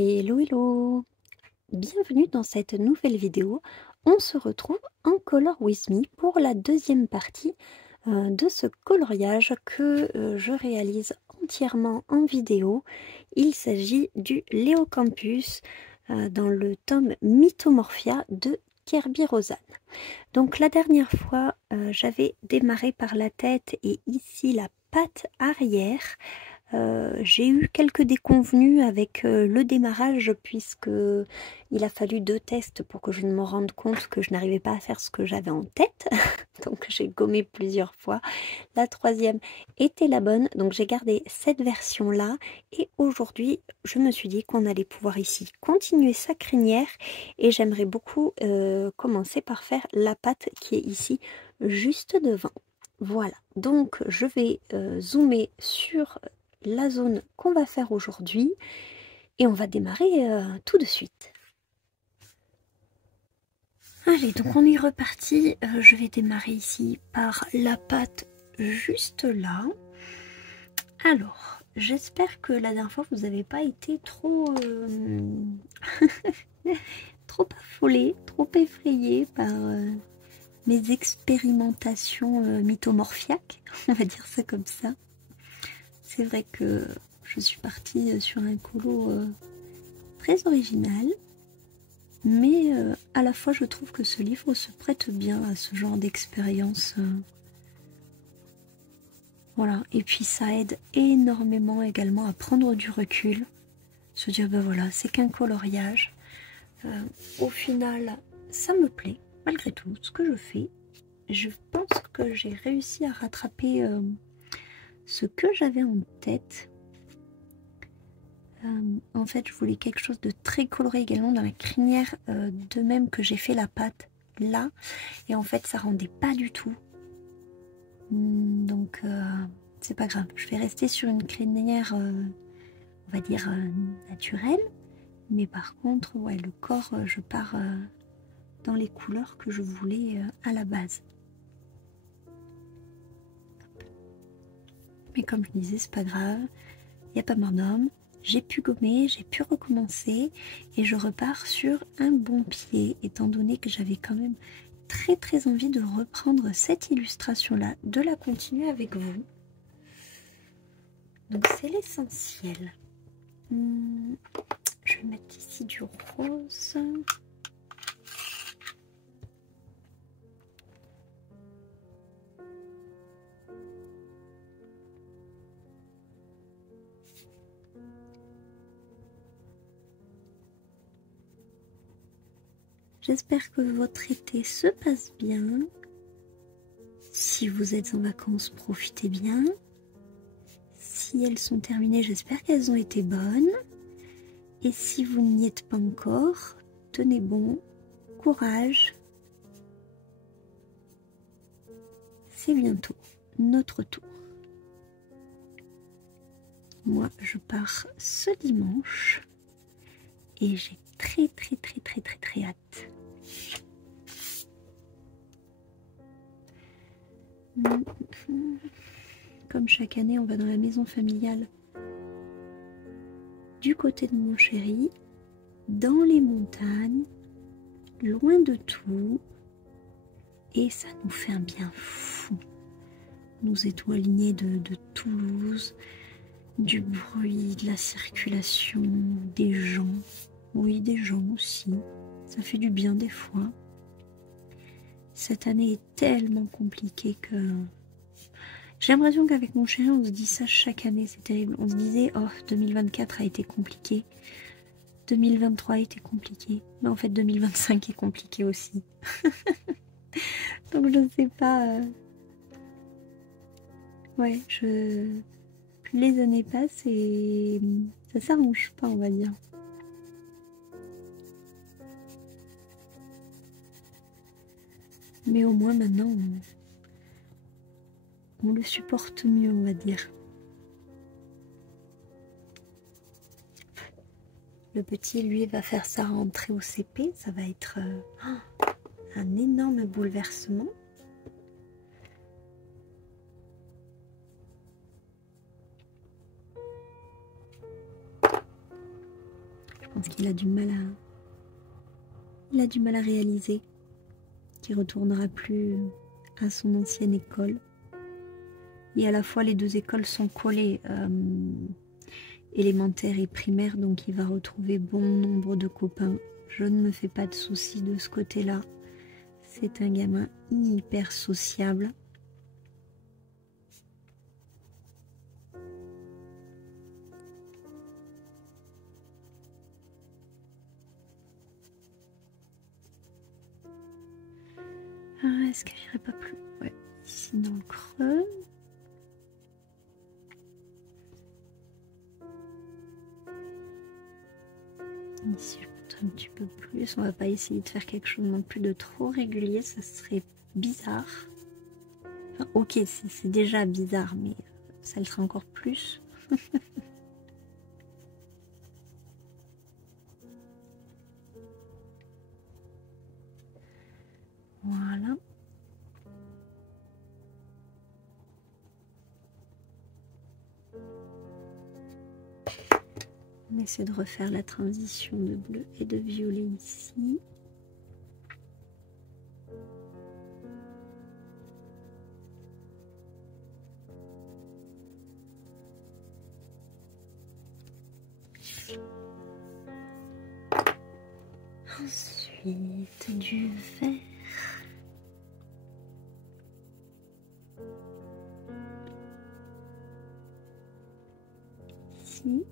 Hello hello! Bienvenue dans cette nouvelle vidéo. On se retrouve en Color With Me pour la deuxième partie de ce coloriage que je réalise entièrement en vidéo. Il s'agit du Léocampus dans le tome Mythomorphia de Kerby Rosan. Donc la dernière fois, j'avais démarré par la tête et ici la patte arrière. J'ai eu quelques déconvenues avec le démarrage puisque il a fallu 2 tests pour que je ne me rende compte que je n'arrivais pas à faire ce que j'avais en tête. Donc j'ai gommé plusieurs fois. La troisième était la bonne, donc j'ai gardé cette version-là. Et aujourd'hui, je me suis dit qu'on allait pouvoir ici continuer sa crinière. Et j'aimerais beaucoup commencer par faire la patte qui est ici juste devant. Voilà, donc je vais zoomer sur la zone qu'on va faire aujourd'hui et on va démarrer tout de suite. Allez, donc on est reparti. Je vais démarrer ici par la patte juste là. Alors, j'espère que la dernière fois vous n'avez pas été trop trop affolé, trop effrayé par mes expérimentations mythomorphiaques, on va dire ça comme ça. C'est vrai que je suis partie sur un colo très original, mais à la fois je trouve que ce livre se prête bien à ce genre d'expérience. Voilà, et puis ça aide énormément également à prendre du recul, se dire ben voilà, c'est qu'un coloriage. Au final, ça me plaît, malgré tout, ce que je fais. Je pense que j'ai réussi à rattraper ce que j'avais en tête. En fait, je voulais quelque chose de très coloré également dans la crinière, de même que j'ai fait la pâte là. Et en fait, ça rendait pas du tout. Donc, c'est pas grave. Je vais rester sur une crinière, on va dire, naturelle. Mais par contre, ouais, le corps, je pars dans les couleurs que je voulais à la base. Mais comme je disais, c'est pas grave. Il n'y a pas mort d'homme. J'ai pu gommer, j'ai pu recommencer et je repars sur un bon pied étant donné que j'avais quand même très envie de reprendre cette illustration là, de la continuer avec vous. Donc c'est l'essentiel. Je vais mettre ici du rose. J'espère que votre été se passe bien. Si vous êtes en vacances, profitez bien. Si elles sont terminées, j'espère qu'elles ont été bonnes. Et si vous n'y êtes pas encore, tenez bon, courage. C'est bientôt notre tour. Moi, je pars ce dimanche et j'ai très hâte. Comme chaque année, on va dans la maison familiale du côté de mon chéri, dans les montagnes, loin de tout, et ça nous fait un bien fou. Nous étions alignés de Toulouse, du bruit, de la circulation, des gens, oui, des gens aussi, ça fait du bien des fois. Cette année est tellement compliquée que j'ai l'impression qu'avec mon chéri on se dit ça chaque année, c'est terrible. On se disait oh 2024 a été compliqué, 2023 a été compliqué, mais en fait 2025 est compliqué aussi. Donc je ne sais pas. Ouais, plus les années passent et ça s'arrange pas, on va dire. Mais au moins maintenant on le supporte mieux, on va dire. Le petit, lui, va faire sa rentrée au CP. Ça va être un énorme bouleversement. Je pense qu'il a du mal à... Il a du mal à réaliser qu'il retournera plus à son ancienne école. Et à la fois, les deux écoles sont collées, élémentaire et primaire, donc il va retrouver bon nombre de copains. Je ne me fais pas de soucis de ce côté-là. C'est un gamin hyper sociable. Ah, est-ce qu'elle irait pas plus? Ouais, ici dans le creux. Ici, je monte un petit peu plus. On va pas essayer de faire quelque chose non plus de trop régulier, ça serait bizarre. Enfin, ok, c'est déjà bizarre, mais ça le sera encore plus. Voilà. On essaie de refaire la transition de bleu et de violet ici. Ensuite, du vert. Ici.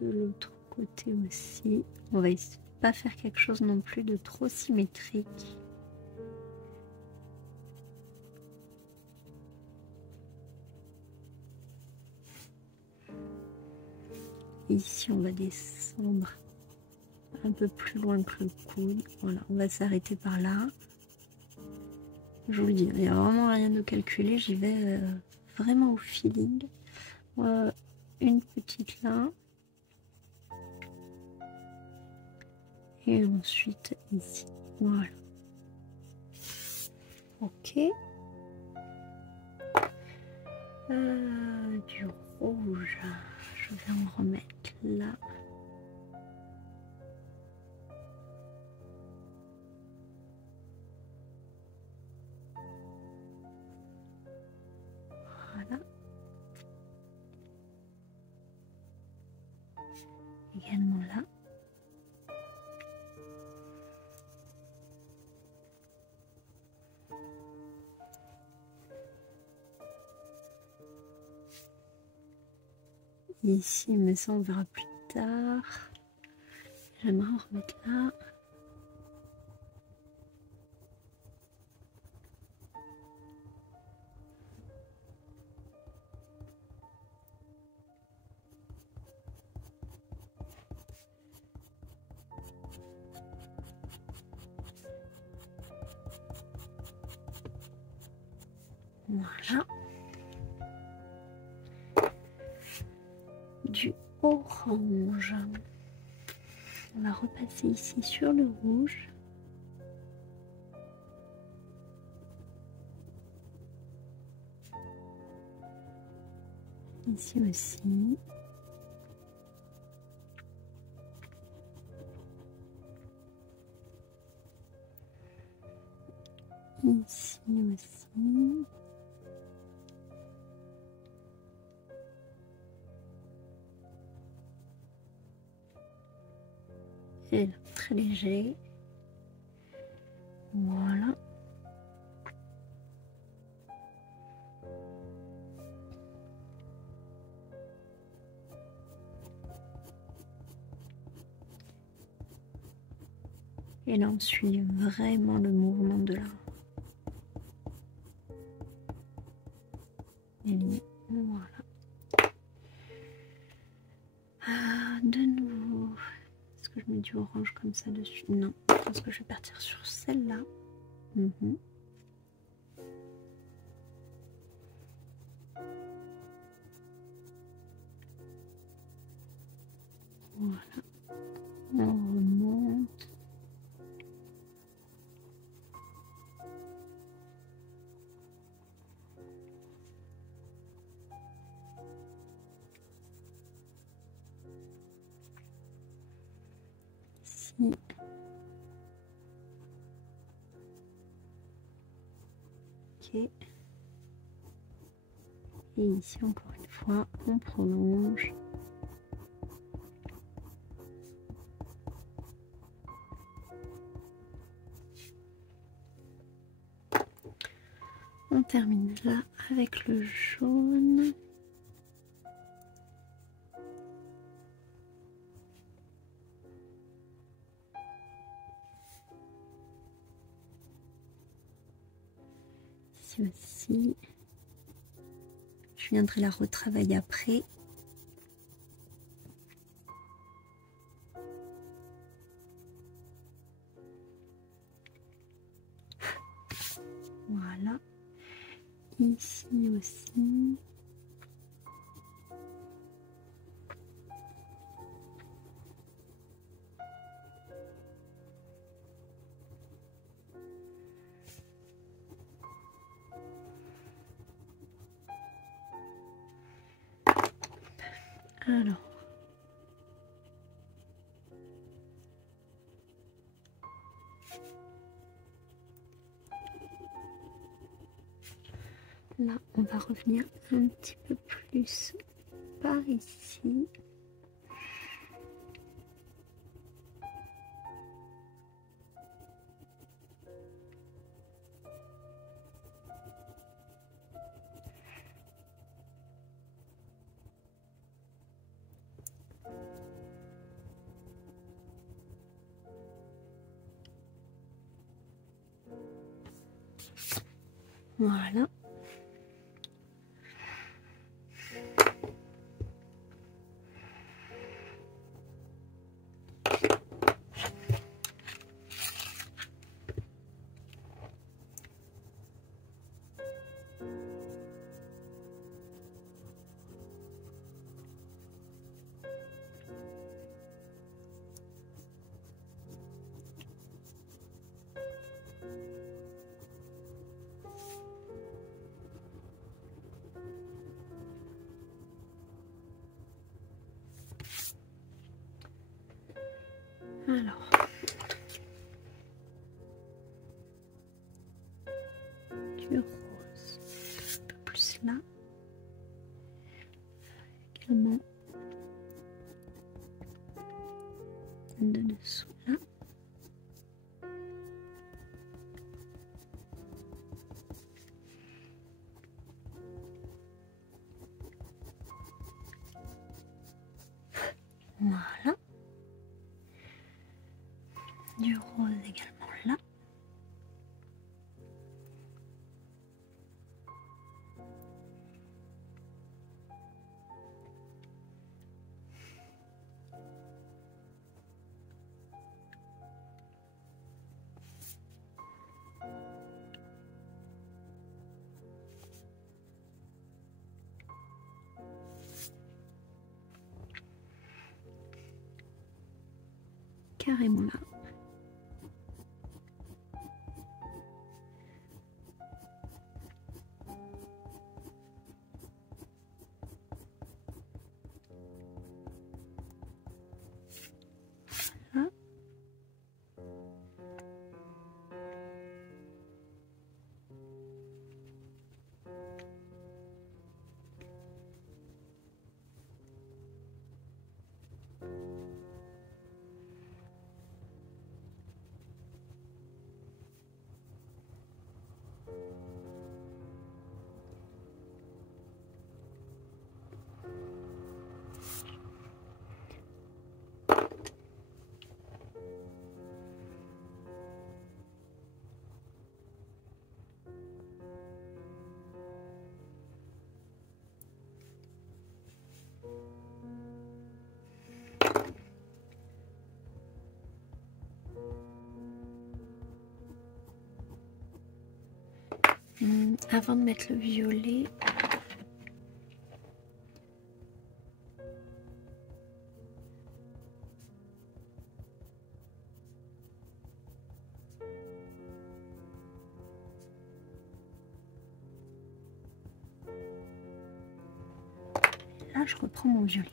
De l'autre côté aussi. On va essayer de pas faire quelque chose non plus de trop symétrique. Ici, on va descendre un peu plus loin que le coude. Voilà, on va s'arrêter par là. Je vous le dis, il n'y a vraiment rien de calculé. J'y vais vraiment au feeling. Une petite là. Et ensuite ici. Voilà. Ok. Du rouge. Je vais en remettre là. Voilà. Également là. Ici, mais ça on verra plus tard. J'aimerais en remettre là. Voilà. Du orange. On va repasser ici sur le rouge. Ici aussi. Ici aussi. Et là, très léger. Voilà. Et là, on suit vraiment le mouvement de la ligne. Voilà. De nouveau, est-ce que je mets du orange comme ça dessus? Non, je pense que je vais partir sur celle-là. Voilà. On remonte. Ok. Et ici, encore une fois, on prolonge. On termine là avec le jaune. Ici aussi. Je viendrai la retravailler après. Voilà. Ici aussi. Alors. Là, on va revenir un petit peu plus par ici. Voilà. Alors, du rose, un peu plus là, également de dessous là. Voilà. Du rose également là. Carrément là. Voilà. Avant de mettre le violet, là je reprends mon violet.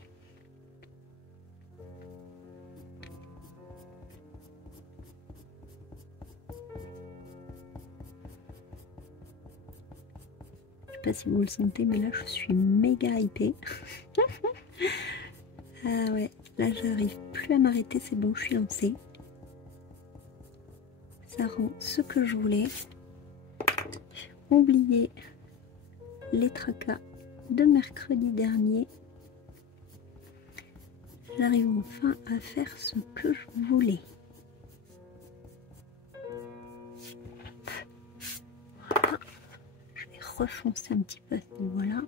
si vous le sentez, mais là je suis méga hypée. Ah ouais, là j'arrive plus à m'arrêter, c'est bon, je suis lancée. Ça rend ce que je voulais. Oubliez les tracas de mercredi dernier. J'arrive enfin à faire ce que je voulais. Voilà. Je vais refoncer un petit peu à ce niveau-là.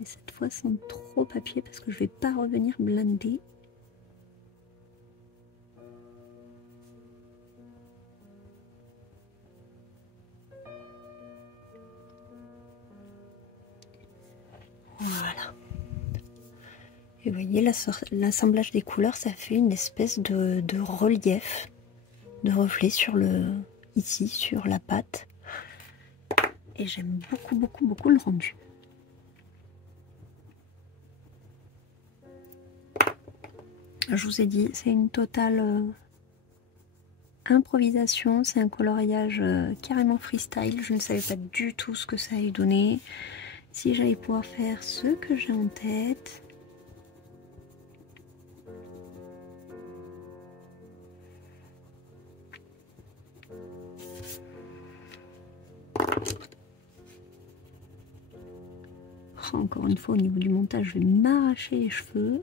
Et cette fois sans trop papier parce que je vais pas revenir blinder. Voilà. Et vous voyez, l'assemblage des couleurs, ça fait une espèce de relief, de reflet sur ici, sur la pâte. Et j'aime beaucoup, beaucoup, beaucoup le rendu. Je vous ai dit, c'est une totale improvisation, c'est un coloriage carrément freestyle. Je ne savais pas du tout ce que ça allait donner, si j'allais pouvoir faire ce que j'ai en tête. Oh, encore une fois, au niveau du montage, je vais m'arracher les cheveux.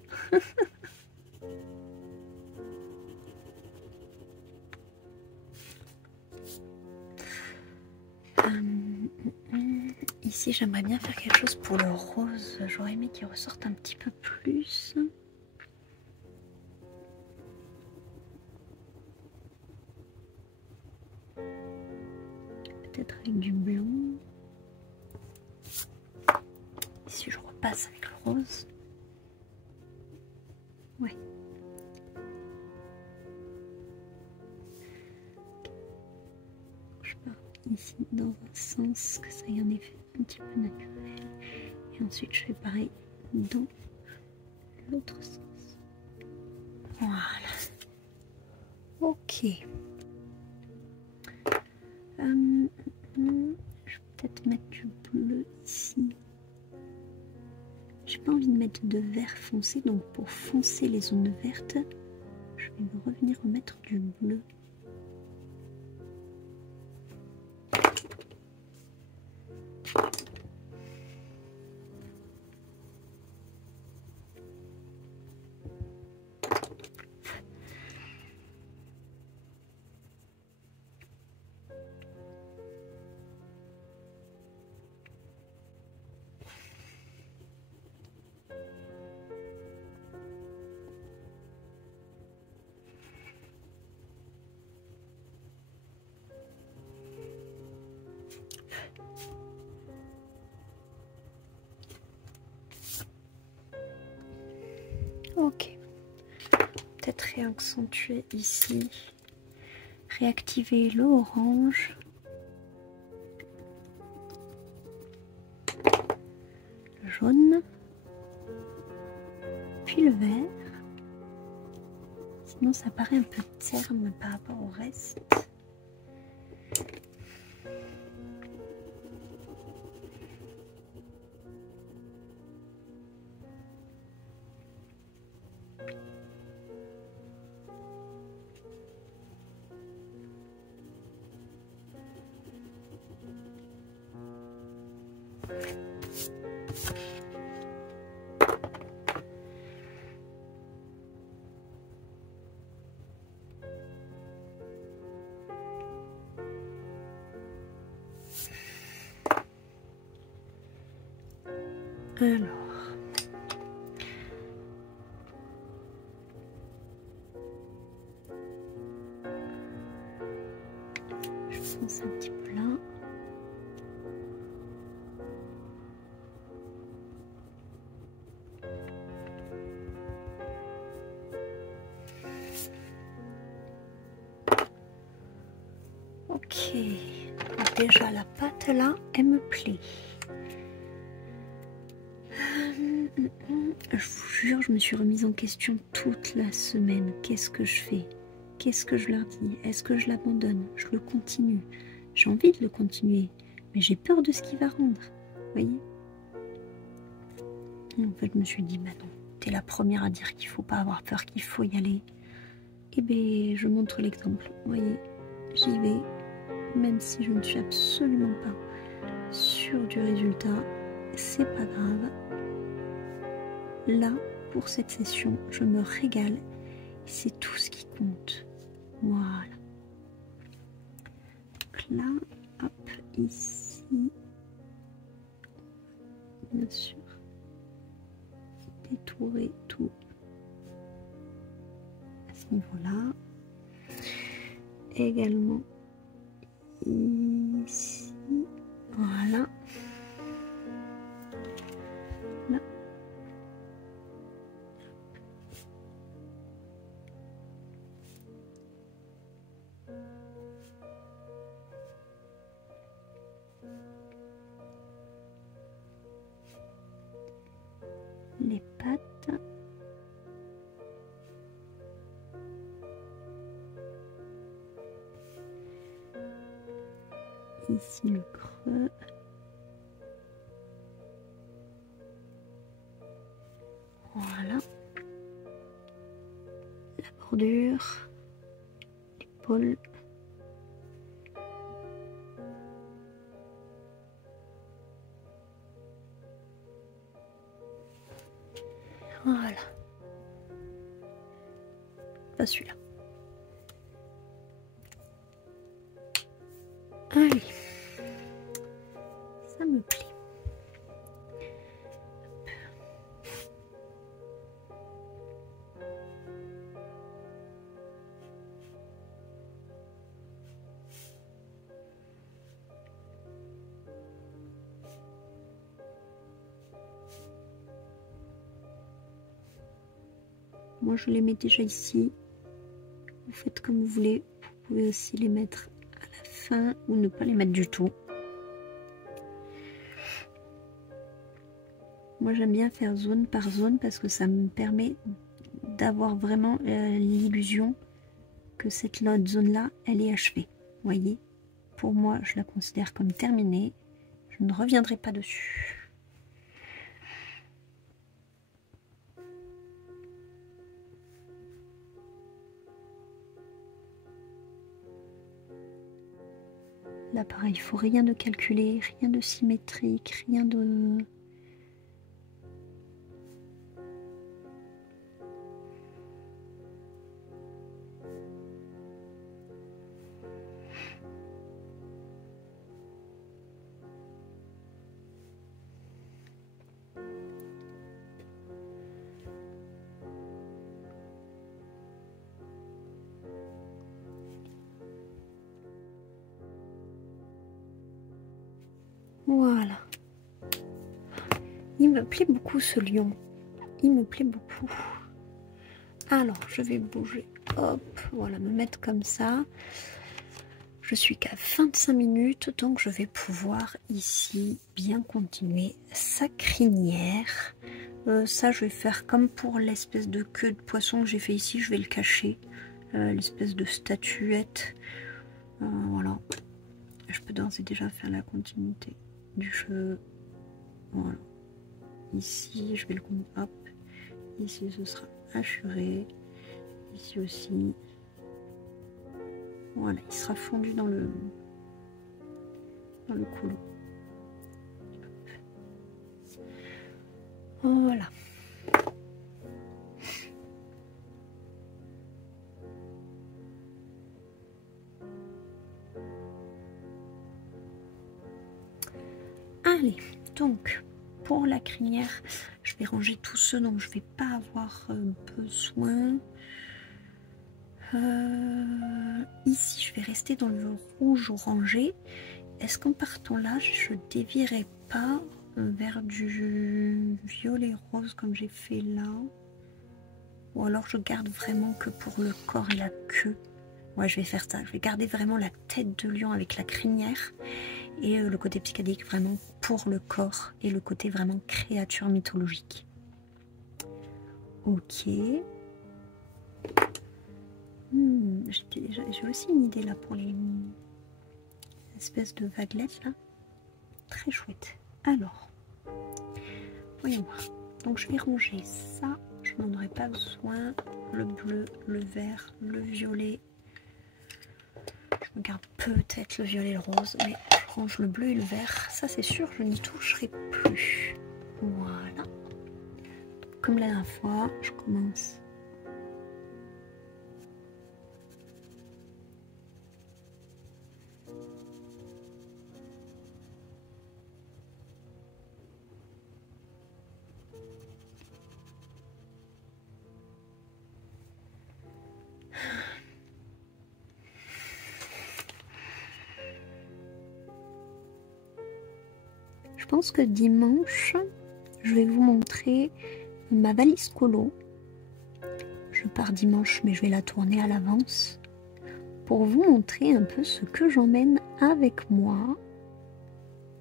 Ici, j'aimerais bien faire quelque chose pour le rose. J'aurais aimé qu'il ressorte un petit peu plus. Peut-être avec du blanc. Ici, je repasse avec le rose. Ouais. Je pars ici dans un sens que ça ait un effet un petit peu naturel. Et ensuite, je fais pareil dans l'autre sens. Voilà. Ok. Je vais peut-être mettre du bleu ici. J'ai pas envie de mettre de vert foncé, donc pour foncer les zones vertes, je vais revenir remettre du bleu. Ok. Peut-être réaccentuer ici. Réactiver le orange. Le jaune. Puis le vert. Sinon ça paraît un peu terne par rapport au reste. Alors, je fonce un petit peu là. Ok, déjà la pâte là, elle me plaît. Je vous jure, je me suis remise en question toute la semaine. Qu'est-ce que je fais? Qu'est-ce que je leur dis? Est-ce que je l'abandonne? Je le continue? J'ai envie de le continuer, mais j'ai peur de ce qu'il va rendre. Vous voyez? Et en fait, je me suis dit, bah non, t'es la première à dire qu'il faut pas avoir peur, qu'il faut y aller. Et bien, je montre l'exemple. Vous voyez, j'y vais, même si je ne suis absolument pas sûre du résultat. C'est pas grave. Là, pour cette session, je me régale. C'est tout ce qui compte. Voilà. Donc là, hop, ici. Bien sûr. Détourer tout à ce niveau-là. Également ici. Voilà. Là. Les pattes. Ici le creux. Voilà. La bordure. L'épaule. Voilà. Pas celui-là. Allez. Ça me plaît. Moi, je les mets déjà ici. Vous faites comme vous voulez. Vous pouvez aussi les mettre à la fin ou ne pas les mettre du tout. Moi, j'aime bien faire zone par zone parce que ça me permet d'avoir vraiment l'illusion que cette zone-là, elle est achevée. Vous voyez? Pour moi, je la considère comme terminée. Je ne reviendrai pas dessus. Là, pareil, il ne faut rien de calculé, rien de symétrique, rien de... Voilà. Il me plaît beaucoup ce lion. Il me plaît beaucoup. Alors, je vais bouger. Hop, voilà, me mettre comme ça. Je suis qu'à 25 minutes, donc je vais pouvoir ici bien continuer sa crinière. Ça, je vais faire comme pour l'espèce de queue de poisson que j'ai fait ici. Je vais le cacher. L'espèce de statuette. Voilà. Je peux d'ores et déjà faire la continuité du cheveu. Voilà. Ici, je vais le... Hop. Ici, ce sera hachuré. Ici aussi. Voilà, il sera fondu dans le coulo. Voilà. Allez, donc pour la crinière, je vais ranger tout ce dont je vais pas avoir besoin. Ici, je vais rester dans le rouge orangé. Est-ce qu'en partant là, je dévierai pas vers du violet rose comme j'ai fait là? Ou alors je garde vraiment que pour le corps et la queue? Ouais, je vais faire ça. Je vais garder vraiment la tête de lion avec la crinière et le côté psychédélique vraiment pour le corps et le côté vraiment créature mythologique. Ok. J'ai aussi une idée là pour les espèce de vaguelette là. Très chouette. Alors, voyons voir. Donc je vais ranger ça. Je n'en aurai pas besoin. Le bleu, le vert, le violet. Je me garde peut-être le violet et le rose, mais je range le bleu et le vert. Ça c'est sûr, je n'y toucherai plus. Voilà. Comme la dernière fois, je commence. Je pense que dimanche, je vais vous montrer ma valise colo. Je pars dimanche, mais je vais la tourner à l'avance pour vous montrer un peu ce que j'emmène avec moi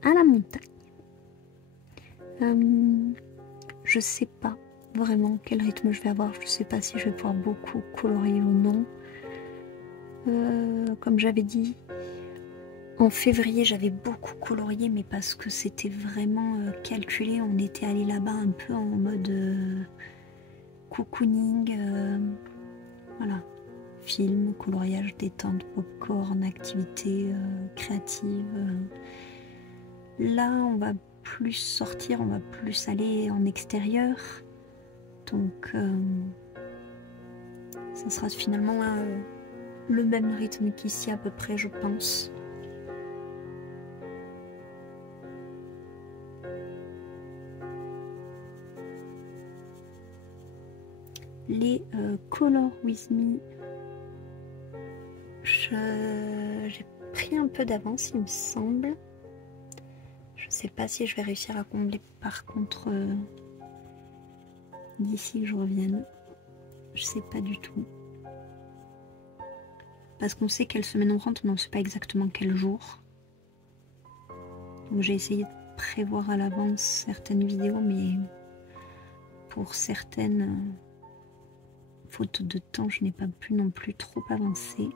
à la montagne. Je sais pas vraiment quel rythme je vais avoir. Je sais pas si je vais pouvoir beaucoup colorier ou non. Comme j'avais dit, en février, j'avais beaucoup colorié, mais parce que c'était vraiment calculé. On était allé là-bas un peu en mode cocooning, voilà, film, coloriage, détente, popcorn, activité créative. Là, on va plus sortir, on va plus aller en extérieur. Donc, ça sera finalement le même rythme qu'ici à peu près, je pense. Les Color With Me, j'ai pris un peu d'avance, il me semble. Je sais pas si je vais réussir à combler par contre d'ici que je revienne. Je sais pas du tout. Parce qu'on sait quelle semaine on rentre, mais on ne sait pas exactement quel jour. Donc j'ai essayé de prévoir à l'avance certaines vidéos, mais pour certaines, faute de temps, je n'ai pas pu non plus trop avancer.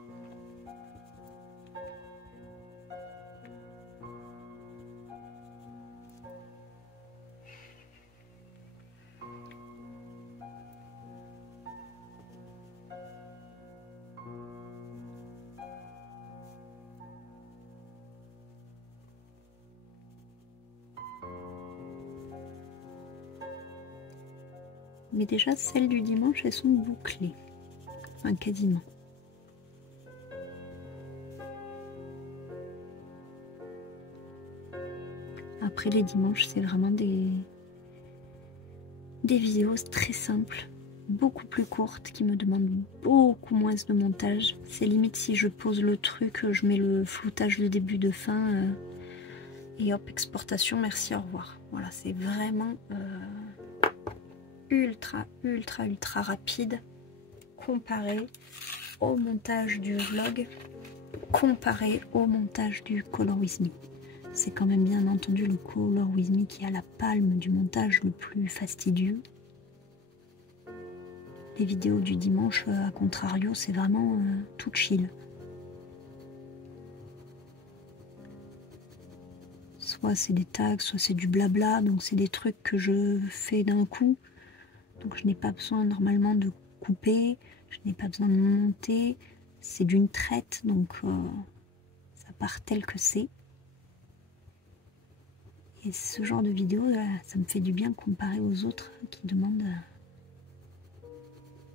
Mais déjà, celles du dimanche, elles sont bouclées. Enfin, quasiment. Après, les dimanches, c'est vraiment des vidéos très simples, beaucoup plus courtes, qui me demandent beaucoup moins de montage. C'est limite si je pose le truc, je mets le floutage de début de fin, et hop, exportation, merci, au revoir. Voilà, c'est vraiment ultra rapide comparé au montage du vlog, comparé au montage du Color With Me. C'est quand même bien entendu le Color With Me qui a la palme du montage le plus fastidieux. Les vidéos du dimanche, à contrario, c'est vraiment tout chill. Soit c'est des tags, soit c'est du blabla, donc c'est des trucs que je fais d'un coup. Donc je n'ai pas besoin normalement de couper, je n'ai pas besoin de monter. C'est d'une traite, donc ça part tel que c'est. Et ce genre de vidéo, ça me fait du bien comparé aux autres qui demandent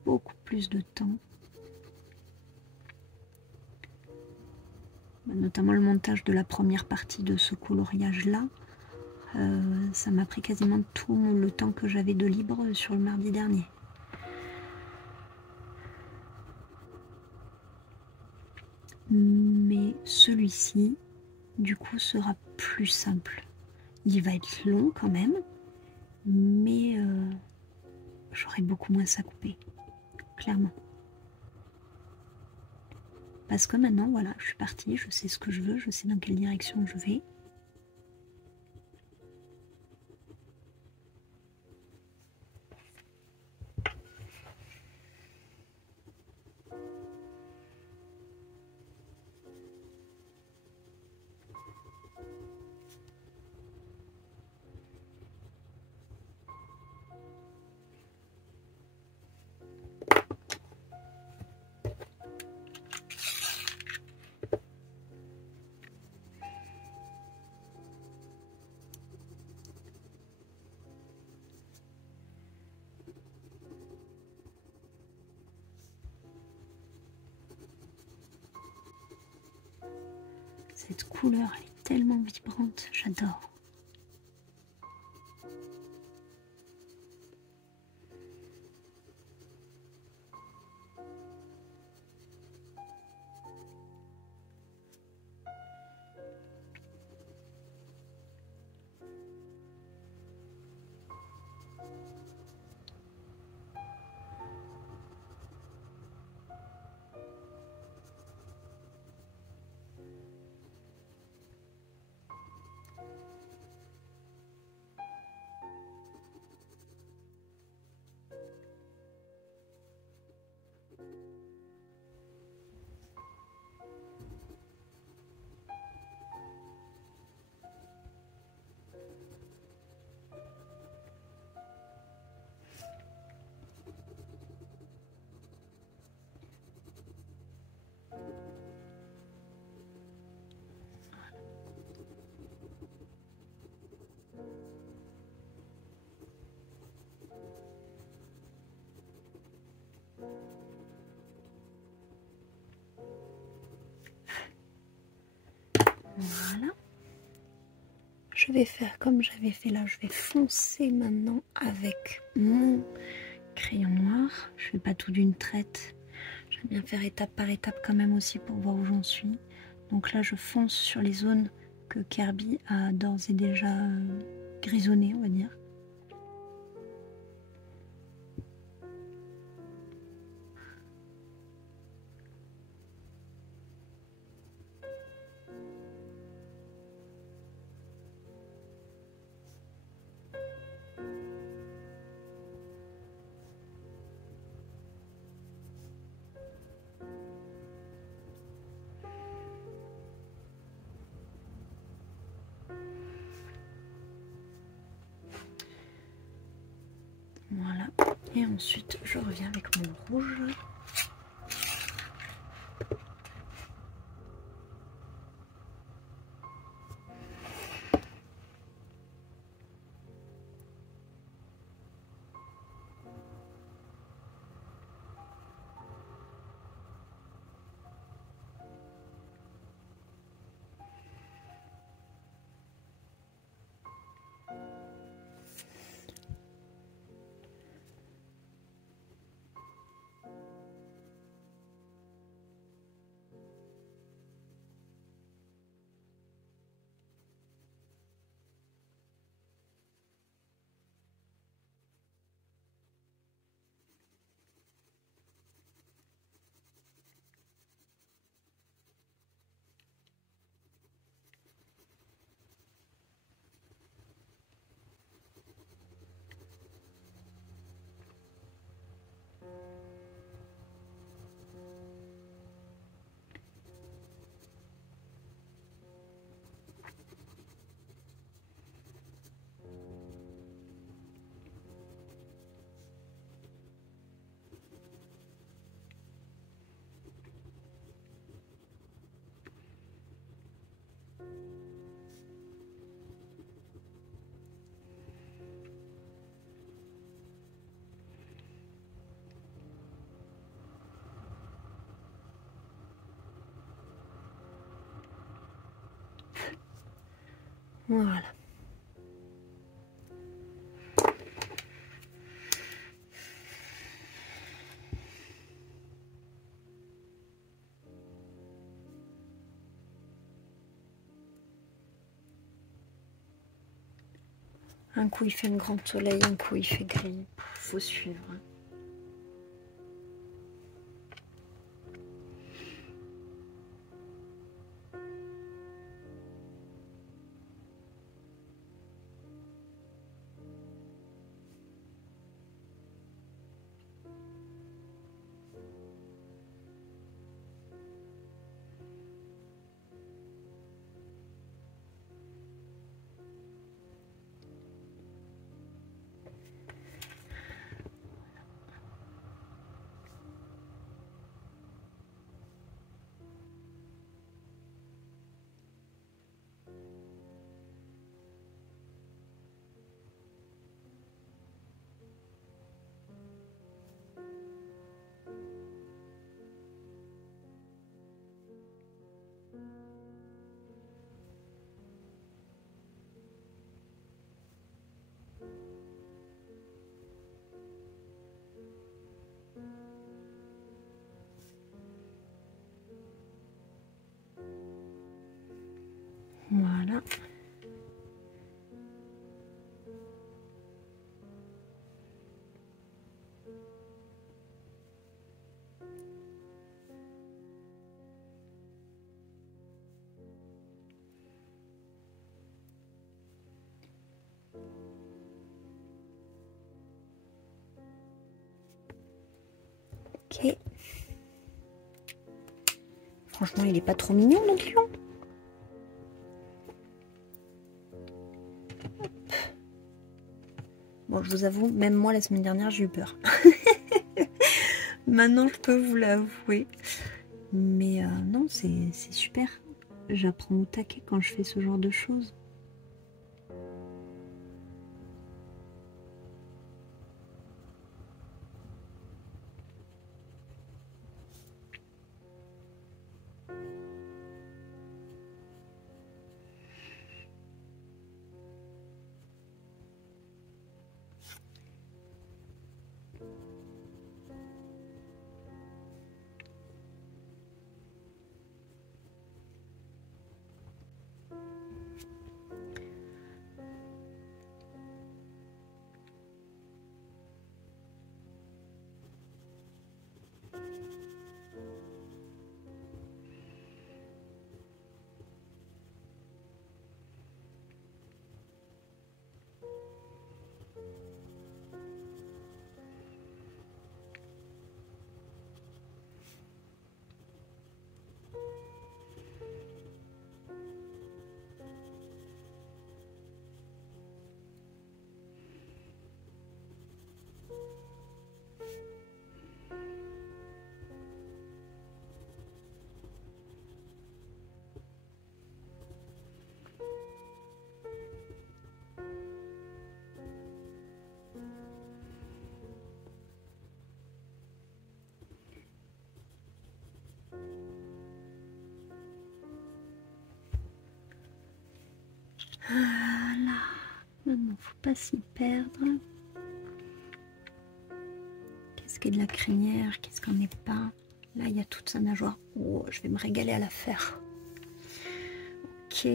beaucoup plus de temps. Notamment le montage de la première partie de ce coloriage-là. Ça m'a pris quasiment tout le temps que j'avais de libre sur le mardi dernier. Mais celui-ci, du coup, sera plus simple. Il va être long quand même, mais j'aurai beaucoup moins à couper, clairement. Parce que maintenant, voilà, je suis partie, je sais ce que je veux, je sais dans quelle direction je vais. Cette couleur, elle est tellement vibrante, j'adore. Voilà. Je vais faire comme j'avais fait là, je vais foncer maintenant avec mon crayon noir. Je fais pas tout d'une traite. J'aime bien faire étape par étape quand même aussi pour voir où j'en suis. Donc là, je fonce sur les zones que Kirby a d'ores et déjà grisonnées, on va dire. Voilà, et ensuite je reviens avec mon rouge. Voilà. Un coup il fait un grand soleil, un coup il fait gris. Faut suivre. Ok. Franchement, il est pas trop mignon non plus. Bon, je vous avoue, même moi la semaine dernière, j'ai eu peur. Maintenant, je peux vous l'avouer. Mais non, c'est super. J'apprends au taquet quand je fais ce genre de choses. Voilà. Maintenant, faut pas s'y perdre. Qu'est-ce qui est de la crinière? Qu'est-ce qu'on n'est pas? Là, il y a toute sa nageoire. Oh, je vais me régaler à la faire. Ok.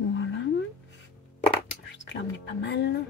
Voilà. Jusque là, on est pas mal.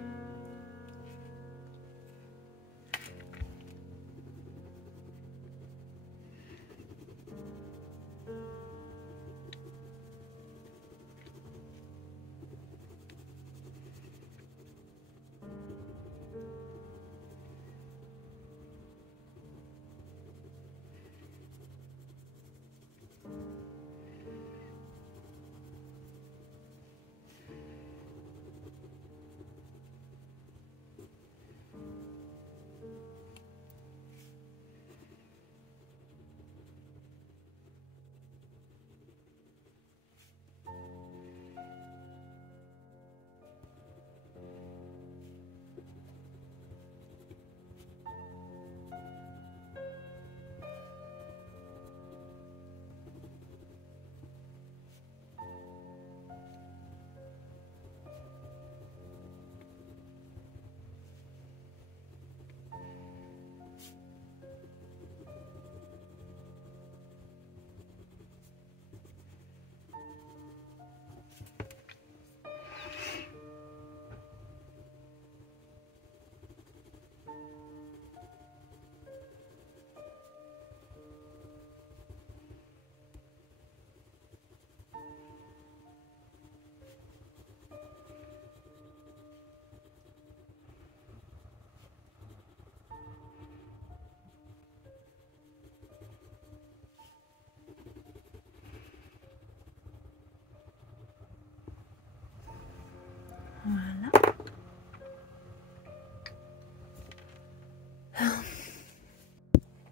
Voilà.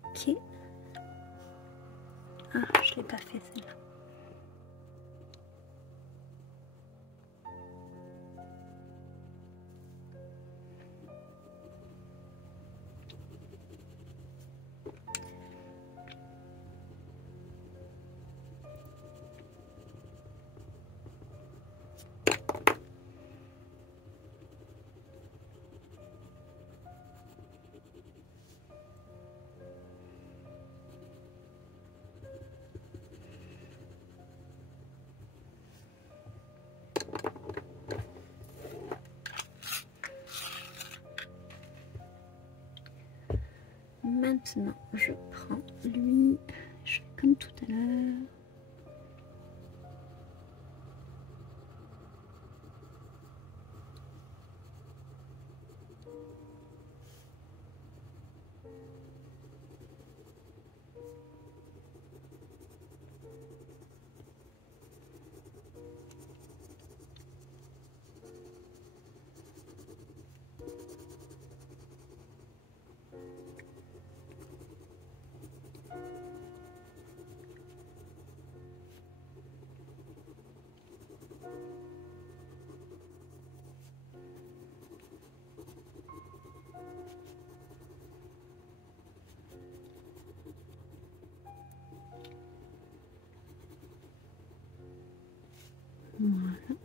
Ok. Ah, je l'ai pas fait celle-là. maintenant, je prends lui, je fais comme tout à l'heure. Voilà.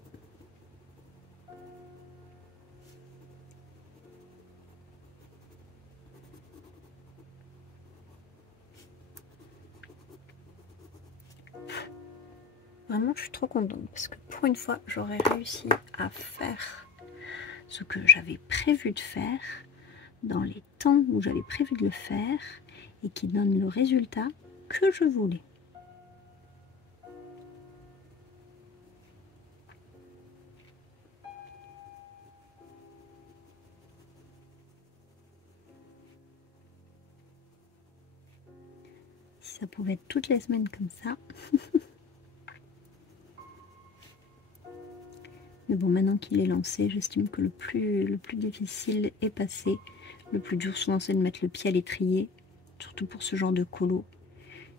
Vraiment, je suis trop contente parce que pour une fois, j'aurais réussi à faire ce que j'avais prévu de faire dans les temps où j'avais prévu de le faire et qui donne le résultat que je voulais. Si ça pouvait être toutes les semaines comme ça. Mais bon, maintenant qu'il est lancé, j'estime que le plus difficile est passé. Le plus dur souvent c'est de mettre le pied à l'étrier, surtout pour ce genre de colo.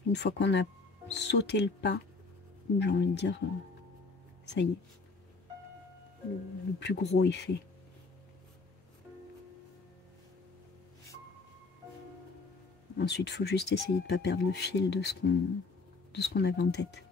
Une fois qu'on a sauté le pas, j'ai envie de dire, ça y est, le plus gros est fait. Ensuite, il faut juste essayer de ne pas perdre le fil de ce qu'on avait en tête.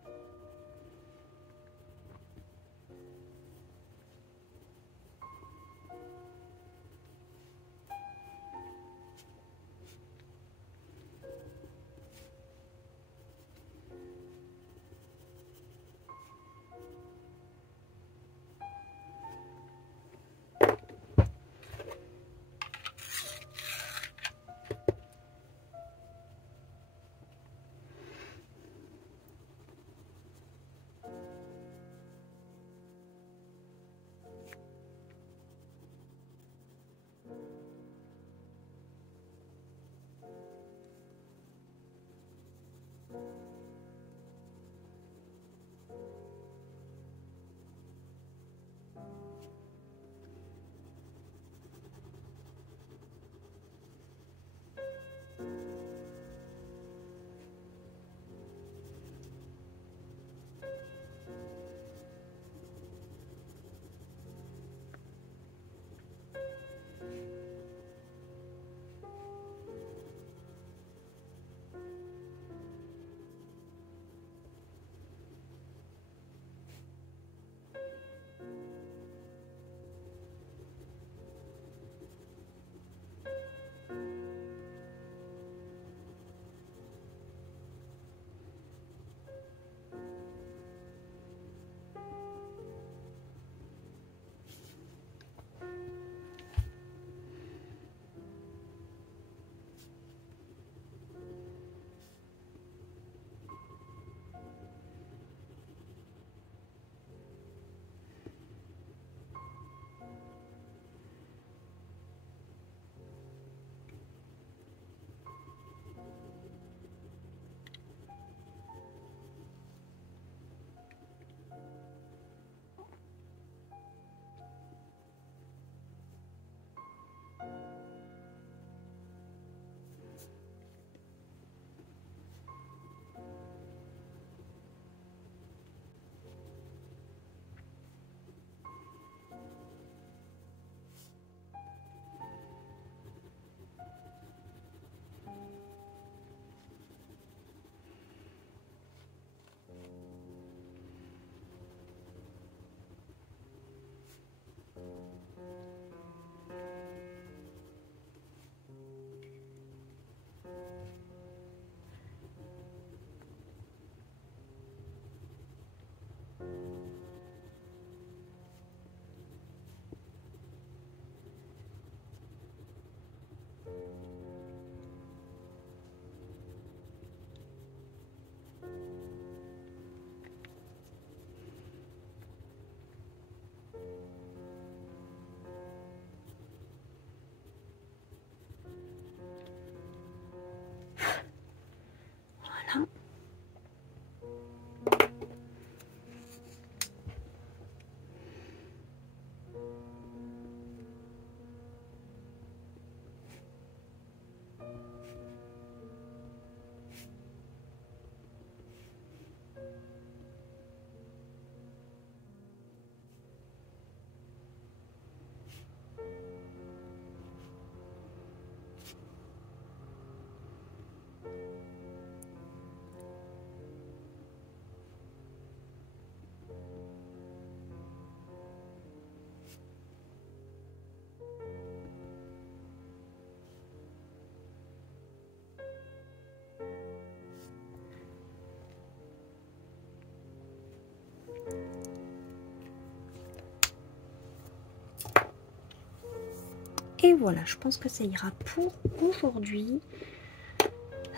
Et voilà, je pense que ça ira pour aujourd'hui.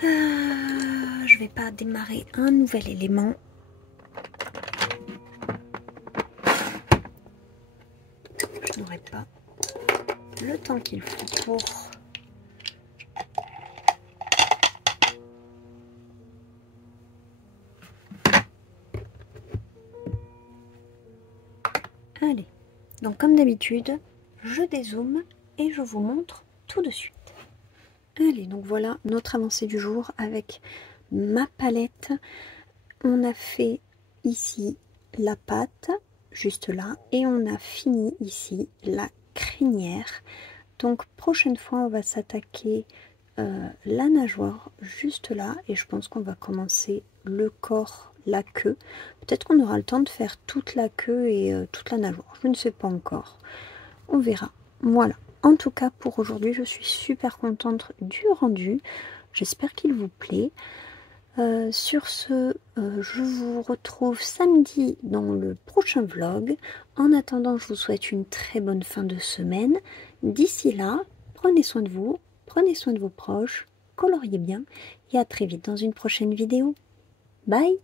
Je vais pas démarrer un nouvel élément. Je n'aurai pas le temps qu'il faut pour... Allez, donc comme d'habitude, je dézoome et je vous montre tout de suite. Allez, donc voilà notre avancée du jour avec ma palette. On a fait ici la pâte, juste là, et on a fini ici la crinière. Donc prochaine fois, on va s'attaquer la nageoire juste là, et je pense qu'on va commencer le corps, la queue. Peut-être qu'on aura le temps de faire toute la queue et toute la nageoire, je ne sais pas encore, on verra. Voilà, en tout cas pour aujourd'hui, je suis super contente du rendu, j'espère qu'il vous plaît. Sur ce, je vous retrouve samedi dans le prochain vlog. En attendant, je vous souhaite une très bonne fin de semaine. D'ici là, prenez soin de vous, prenez soin de vos proches, coloriez bien et à très vite dans une prochaine vidéo. Bye!